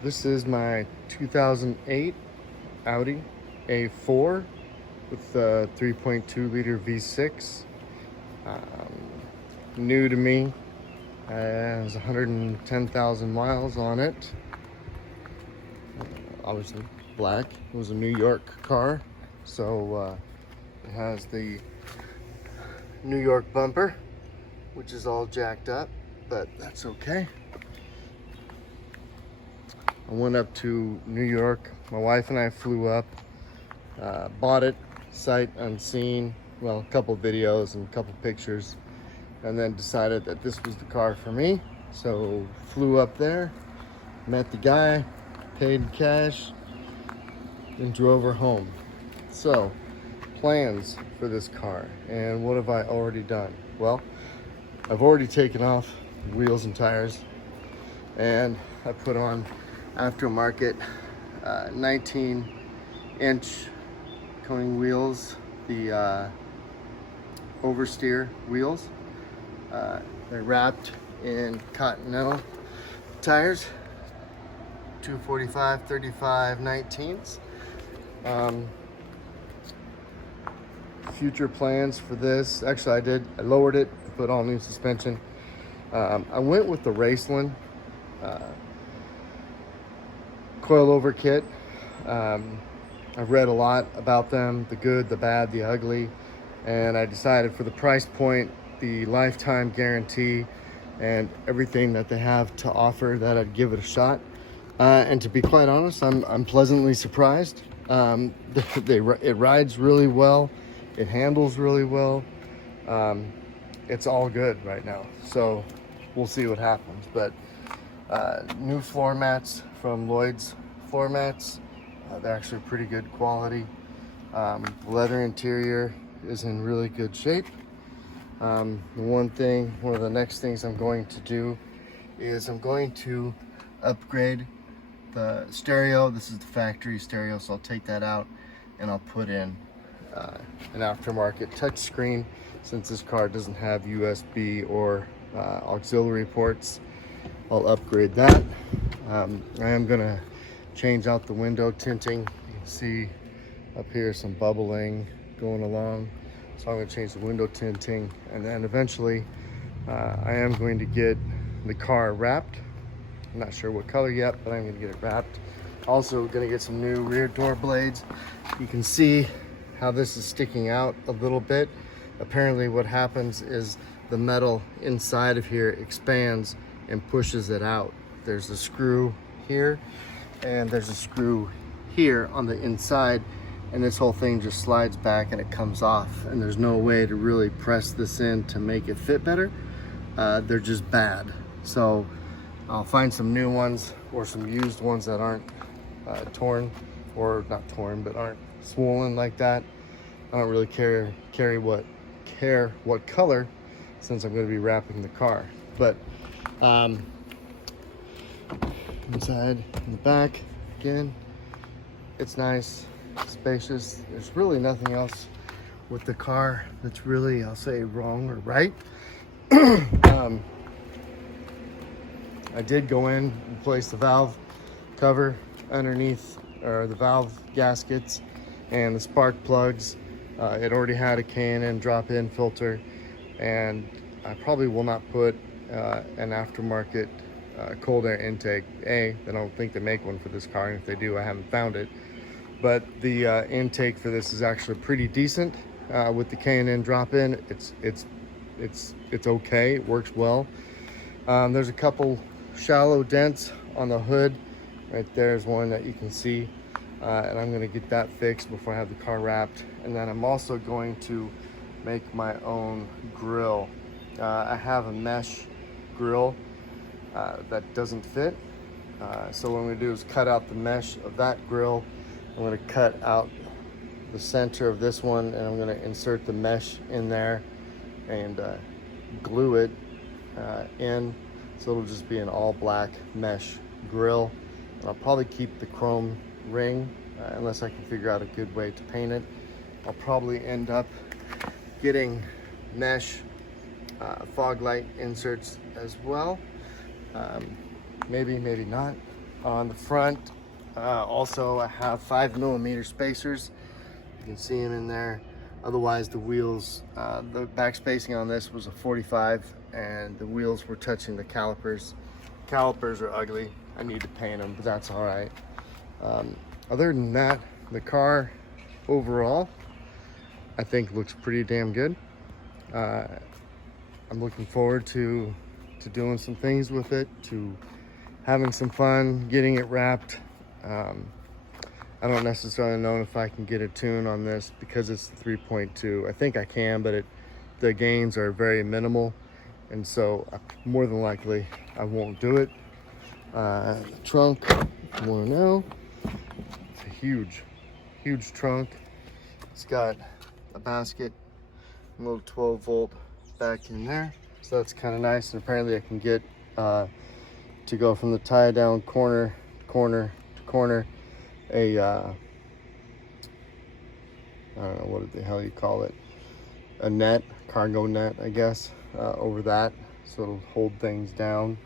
This is my 2008 Audi A4 with the 3.2 liter V6. New to me. It has 110,000 miles on it. Obviously black. It was a New York car, so it has the New York bumper, which is all jacked up, but that's okay. I went up to New York. My wife and I flew up, bought it sight unseen. Well, a couple videos and a couple pictures, and then decided that this was the car for me. So flew up there, met the guy, paid cash, and drove her home. So plans for this car, and what have I already done? Well, I've already taken off wheels and tires, and I put on aftermarket 19-inch coning wheels, the oversteer wheels. They're wrapped in Continental tires, 245 35 19s. Future plans for this, actually I lowered it, put all new suspension. I went with the Raceland coil over kit. I've read a lot about them, the good, the bad, the ugly, and I decided for the price point, the lifetime guarantee, and everything that they have to offer, that I'd give it a shot. And to be quite honest, I'm pleasantly surprised. It rides really well, it handles really well. It's all good right now, so we'll see what happens. But new floor mats from Lloyd's floor mats. They're actually pretty good quality. Leather interior is in really good shape. One of the next things I'm going to do is I'm going to upgrade the stereo. This is the factory stereo, so I'll take that out and I'll put in an aftermarket touchscreen. Since this car doesn't have USB or auxiliary ports, I'll upgrade that. I am gonna change out the window tinting. You can see up here some bubbling going along, so I'm going to change the window tinting, and then eventually I am going to get the car wrapped. I'm not sure what color yet, but I'm going to get it wrapped. Also going to get some new rear door blades. You can see how this is sticking out a little bit. Apparently what happens is the metal inside of here expands and pushes it out. There's a screw here and there's a screw here on the inside, and this whole thing just slides back and it comes off, and there's no way to really press this in to make it fit better. They're just bad. So I'll find some new ones or some used ones that aren't torn, or not torn, but aren't swollen like that. I don't really care what color, since I'm going to be wrapping the car. But inside in the back, again, it's nice, spacious. There's really nothing else with the car that's really, I'll say, wrong or right. I did go in and replace the valve cover underneath, or the valve gaskets and the spark plugs. It already had a K&N drop-in filter, and I probably will not put an aftermarket cold air intake. I don't think they make one for this car, and if they do, I haven't found it. But the intake for this is actually pretty decent. With the K&N drop-in, it's okay. It works well. There's a couple shallow dents on the hood. Right there's one that you can see, and I'm going to get that fixed before I have the car wrapped. And then I'm also going to make my own grill. I have a mesh grill that doesn't fit, so what I'm going to do is cut out the mesh of that grill. I'm going to cut out the center of this one, and I'm going to insert the mesh in there and glue it in, so it'll just be an all black mesh grill. I'll probably keep the chrome ring unless I can figure out a good way to paint it. I'll probably end up getting mesh fog light inserts as well. Maybe not. On the front, also I have 5mm spacers. You can see them in there. Otherwise, the wheels, the back spacing on this was a 45, and the wheels were touching the calipers. Calipers are ugly. I need to paint them, but that's all right. Other than that, the car overall, I think looks pretty damn good. I'm looking forward to doing some things with it, to having some fun, getting it wrapped. I don't necessarily know if I can get a tune on this because it's 3.2. I think I can, but the gains are very minimal, and so more than likely I won't do it. The trunk, if you want to know, it's a huge trunk. It's got a basket, a little 12-volt back in there, so that's kind of nice. And apparently I can get to go from the tie down corner to corner a I don't know what the hell you call it, a net, cargo net, I guess, over that, so it'll hold things down.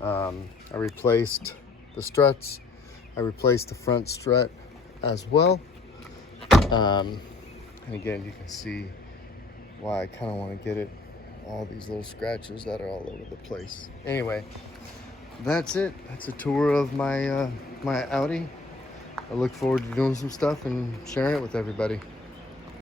I replaced the struts. I replaced the front strut as well. And again, you can see why I kind of want to get it, all these little scratches that are all over the place. Anyway, that's it. That's a tour of my my Audi. I look forward to doing some stuff and sharing it with everybody.